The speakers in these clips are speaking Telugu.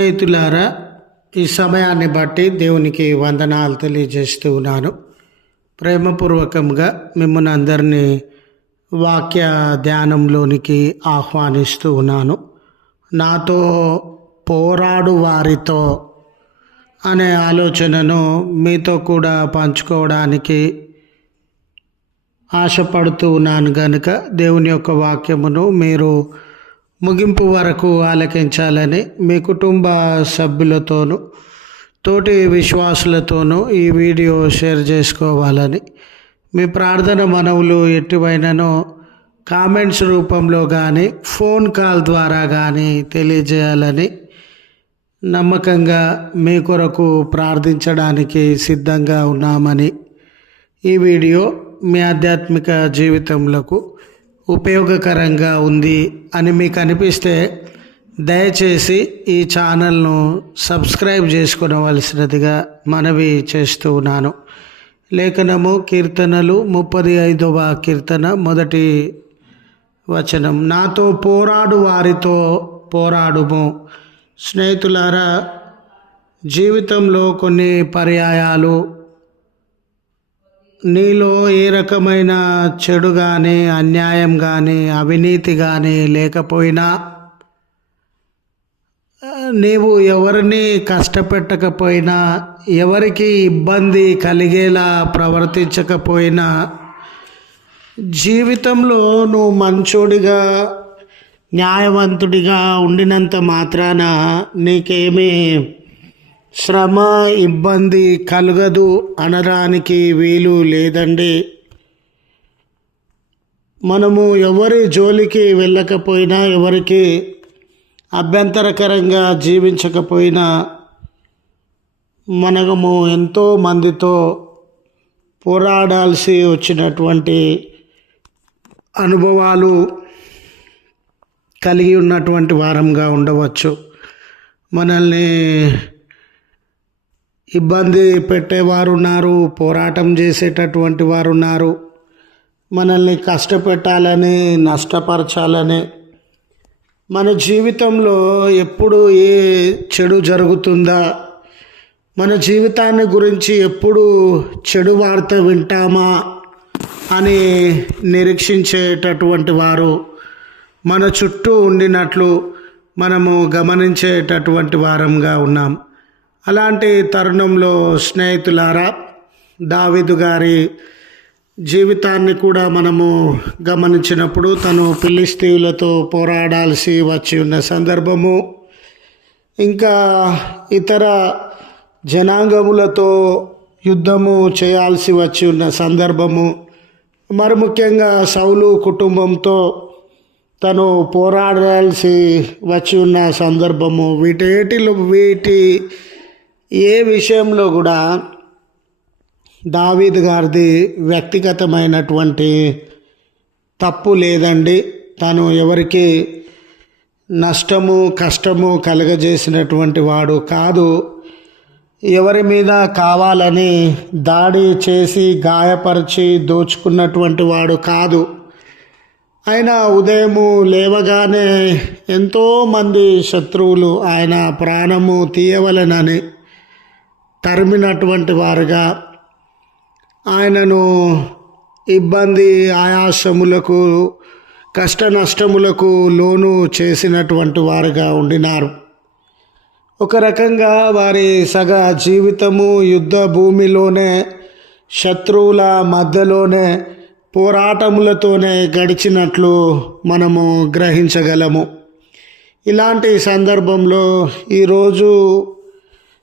స్నేహితులారా ఈ సమయాన్ని బట్టి దేవునికి వందనాలు తెలియజేస్తూ ఉన్నాను. ప్రేమపూర్వకంగా మిమ్మల్ని అందరినీ వాక్య ధ్యానంలోనికి ఆహ్వానిస్తూ ఉన్నాను. నాతో పోరాడు వారితో అనే ఆలోచనను మీతో కూడా పంచుకోవడానికి ఆశపడుతూ ఉన్నాను కనుక దేవుని యొక్క వాక్యమును మీరు ముగింపు వరకు ఆలకించాలని మీ కుటుంబ సభ్యులతోనూ తోటి విశ్వాసులతోనూ ఈ వీడియో షేర్ చేసుకోవాలని మీ ప్రార్థన మనవులు ఎటువైనను కామెంట్స్ రూపంలో కానీ ఫోన్ కాల్ ద్వారా కానీ తెలియజేయాలని నమ్మకంగా మీ కొరకు ప్రార్థించడానికి సిద్ధంగా ఉన్నామని ఈ వీడియో మీ ఆధ్యాత్మిక జీవితంలో ఉపయోగకరంగా ఉంది అని మీకు అనిపిస్తే దయచేసి ఈ ఛానల్ను సబ్స్క్రైబ్ చేసుకునవలసినదిగా మనవి చేస్తూ ఉన్నాను. లేఖనము కీర్తనలు ముప్పది ఐదవ కీర్తన మొదటి వచనం. నాతో పోరాడు వారితో పోరాడుము. స్నేహితులారా జీవితంలో కొన్ని పర్యాయాలు నీలో ఏ రకమైన చెడు కానీ అన్యాయం కానీ అవినీతి కానీ లేకపోయినా నీవు ఎవరిని కష్టపెట్టకపోయినా ఎవరికి ఇబ్బంది కలిగేలా ప్రవర్తించకపోయినా జీవితంలో నువ్వు మంచోడిగా న్యాయవంతుడిగా ఉండినంత మాత్రాన నీకేమీ శ్రమ ఇబ్బంది కలగదు అనడానికి వీలు లేదండి. మనము ఎవరి జోలికి వెళ్ళకపోయినా ఎవరికి అభ్యంతరకరంగా జీవించకపోయినా మనము ఎంతో మందితో పోరాడాల్సి వచ్చినటువంటి అనుభవాలు కలిగి ఉన్నటువంటి వారంగా ఉండవచ్చు. మనల్ని ఇబ్బంది పెట్టేవారు ఉన్నారు పోరాటం చేసేటటువంటి వారు ఉన్నారు మనల్ని కష్టపెట్టాలని నష్టపరచాలని మన జీవితంలో ఎప్పుడు ఏ చెడు జరుగుతుందా? మన జీవితాన్ని గురించి ఎప్పుడు చెడు వార్త వింటామా అని నిరీక్షించేటటువంటి వారు మన చుట్టూ ఉండినట్లు మనము గమనించేటటువంటి వారంగా ఉన్నాం. అలాంటి తరుణంలో స్నేహితులారా దావిదు గారి జీవితాన్ని కూడా మనము గమనించినప్పుడు తను పిలిస్తీవులతో పోరాడాల్సి వచ్చి ఉన్న సందర్భము ఇంకా ఇతర జనాంగములతో యుద్ధము చేయాల్సి వచ్చి ఉన్న సందర్భము మరి ముఖ్యంగా సౌలు కుటుంబంతో తను పోరాడాల్సి వచ్చి ఉన్న సందర్భము వీటేటిలో వీటి ఏ విషయంలో కూడా దావీద్ గారిది వ్యక్తిగతమైనటువంటి తప్పు లేదండి. తను ఎవరికి నష్టము కష్టము కలగజేసినటువంటి వాడు కాదు. ఎవరి మీద కావాలని దాడి చేసి గాయపరిచి దోచుకున్నటువంటి వాడు కాదు. ఆయన ఉదయము లేవగానే ఎంతోమంది శత్రువులు ఆయన ప్రాణము తీయవలనని తరిమినటువంటి వారుగా ఆయనను ఇబ్బంది ఆయాసములకు కష్ట నష్టములకు లోను చేసినటువంటి వారుగా ఉండినారు. ఒక రకంగా వారి సగ జీవితము యుద్ధ భూమిలోనే శత్రువుల మధ్యలోనే పోరాటములతోనే గడిచినట్లు మనము గ్రహించగలము. ఇలాంటి సందర్భంలో ఈరోజు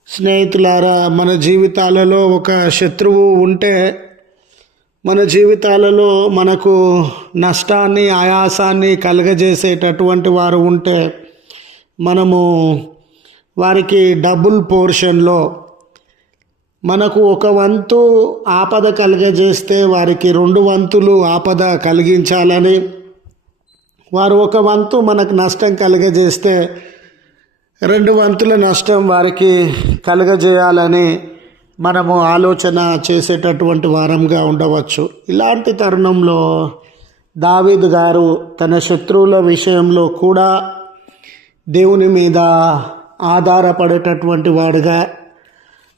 స్నేహితులారా మన జీవితాలలో ఒక శత్రువు ఉంటే మన జీవితాలలో మనకు నష్టాన్ని ఆయాసాన్ని కలగజేసేటటువంటి వారు ఉంటే మనము వారికి డబుల్ పోర్షన్లో మనకు ఒక వంతు ఆపద కలిగజేస్తే వారికి రెండు వంతులు ఆపద కలిగించాలని వారు ఒక వంతు మనకు నష్టం కలుగజేస్తే రెండు వంతుల నష్టం వారికి కలుగజేయాలని మనము ఆలోచన చేసేటటువంటి వారంగా ఉండవచ్చు. ఇలాంటి తరుణంలో దావీద్ గారు తన శత్రువుల విషయంలో కూడా దేవుని మీద ఆధారపడేటటువంటి వాడుగా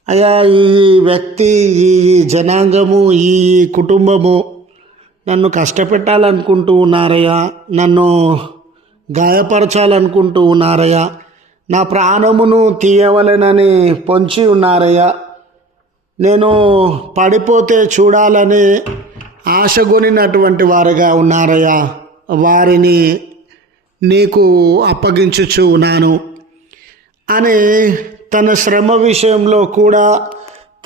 అయ్యా ఈ వ్యక్తి ఈ జనాంగము ఈ కుటుంబము నన్ను కష్టపెట్టాలనుకుంటూ ఉన్నారయ్యా నన్ను గాయపరచాలనుకుంటూ ఉన్నారయ్యా నా ప్రాణమును తీయవలెనని పొంచి ఉన్నారయ్యా. నేను పడిపోతే చూడాలని ఆశగొనినటువంటి వారుగా ఉన్నారయ్యా. వారిని నీకు అప్పగించుచు ఉన్నాను. అని తన శ్రమ విషయంలో కూడా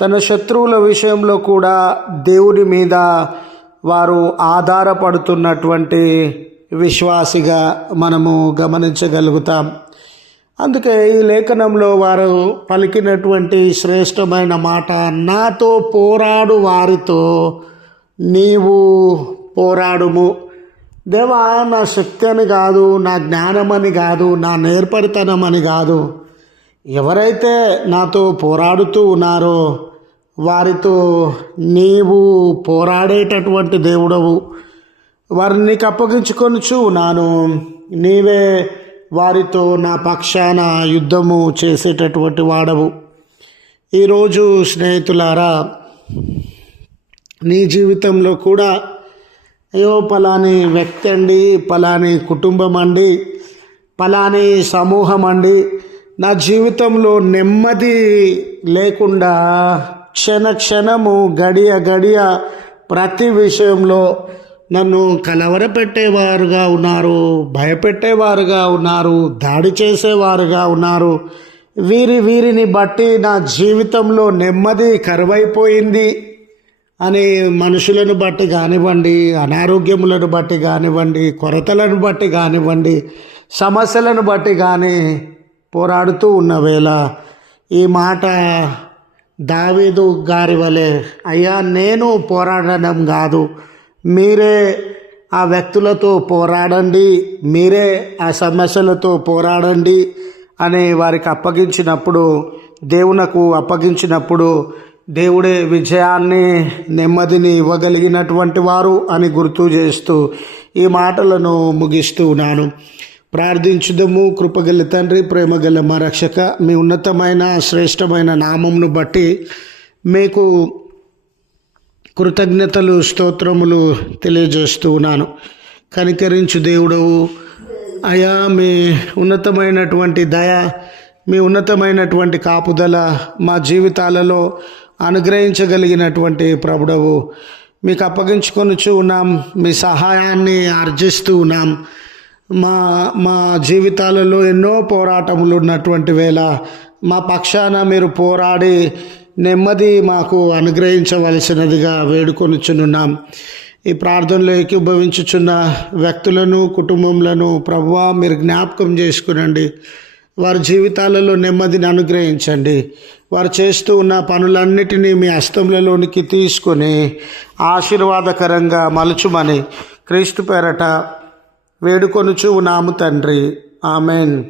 తన శత్రువుల విషయంలో కూడా దేవుని మీద వారు ఆధారపడుతున్నటువంటి విశ్వాసిగా మనము గమనించగలుగుతాం. అందుకే ఈ లేఖనంలో వారు పలికినటువంటి శ్రేష్టమైన మాట నాతో పోరాడు వారితో నీవు పోరాడుము. దేవా నా శక్తి అని కాదు నా జ్ఞానమని కాదు నా నేర్పరితనం అని కాదు. ఎవరైతే నాతో పోరాడుతూ ఉన్నారో వారితో నీవు పోరాడేటటువంటి దేవుడవు. వారిని నీకు అప్పగించుకొనుచు ఉన్నాను. నీవే వారితో నా పక్షాన యుద్ధము చేసేటటువంటి వాడవు. ఈరోజు స్నేహితులారా నీ జీవితంలో కూడా అయ్యో పలాని వ్యక్తి అండి పలాని కుటుంబం అండి పలాని సమూహం అండి నా జీవితంలో నెమ్మది లేకుండా క్షణ క్షణము గడియ గడియ ప్రతి విషయంలో నన్ను కలవరపెట్టేవారుగా ఉన్నారు భయపెట్టేవారుగా ఉన్నారు దాడి చేసేవారుగా ఉన్నారు. వీరి వీరిని బట్టి నా జీవితంలో నెమ్మది కరువైపోయింది అని మనుషులను బట్టి కానివ్వండి అనారోగ్యములను బట్టి కానివ్వండి కొరతలను బట్టి కానివ్వండి సమస్యలను బట్టి కానీ పోరాడుతూ ఉన్న వేళ ఈ మాట దావీదు గారి వలె అయ్యా నేను పోరాడడం కాదు మీరే ఆ వ్యక్తులతో పోరాడండి మీరే ఆ సమస్యలతో పోరాడండి అని వారికి అప్పగించినప్పుడు దేవునకు అప్పగించినప్పుడు దేవుడే విజయాన్ని నెమ్మదిని ఇవ్వగలిగినటువంటి వారు అని గుర్తు చేస్తూ ఈ మాటలను ముగిస్తూ ఉన్నాను. ప్రార్థించుదము కృపగల తండ్రి ప్రేమగల మా రక్షక మీ ఉన్నతమైన శ్రేష్టమైన నామమును బట్టి మీకు కృతజ్ఞతలు స్తోత్రములు తెలియజేస్తూ ఉన్నాను. కనికరించు దేవుడవు. అయా మీ ఉన్నతమైనటువంటి దయ మీ ఉన్నతమైనటువంటి కాపుదల మా జీవితాలలో అనుగ్రహించగలిగినటువంటి ప్రభుడవు. మీకు అప్పగించుకొనుచు ఉన్నాం మీ సహాయాన్ని ఆర్జిస్తూ ఉన్నాం. మా మా జీవితాలలో ఎన్నో పోరాటములు ఉన్నటువంటి వేళ మా పక్షాన మీరు పోరాడి నెమ్మది మాకు అనుగ్రహించవలసినదిగా వేడుకొనుచున్నాం. ఈ ప్రార్థనలో ఏకీభవించుచున్న వ్యక్తులను కుటుంబంలను ప్రభువా మీరు జ్ఞాపకం చేసుకునండి. వారి జీవితాలలో నెమ్మదిని అనుగ్రహించండి. వారు చేస్తూ ఉన్న పనులన్నిటినీ మీ హస్తంలోనికి తీసుకొని ఆశీర్వాదకరంగా మలుచుమని క్రీస్తు పేరట వేడుకొనుచు ఉన్నాము తండ్రి. ఆమెన్.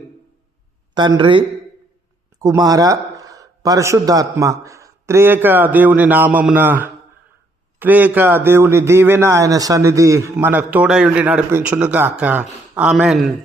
తండ్రి కుమార పరిశుద్ధాత్మ త్రేక దేవుని నామమున త్రేక దేవుని దీవెన ఆయన సన్నిధి మనకు తోడై ఉండి నడిపించునుగాక. ఆమెన్.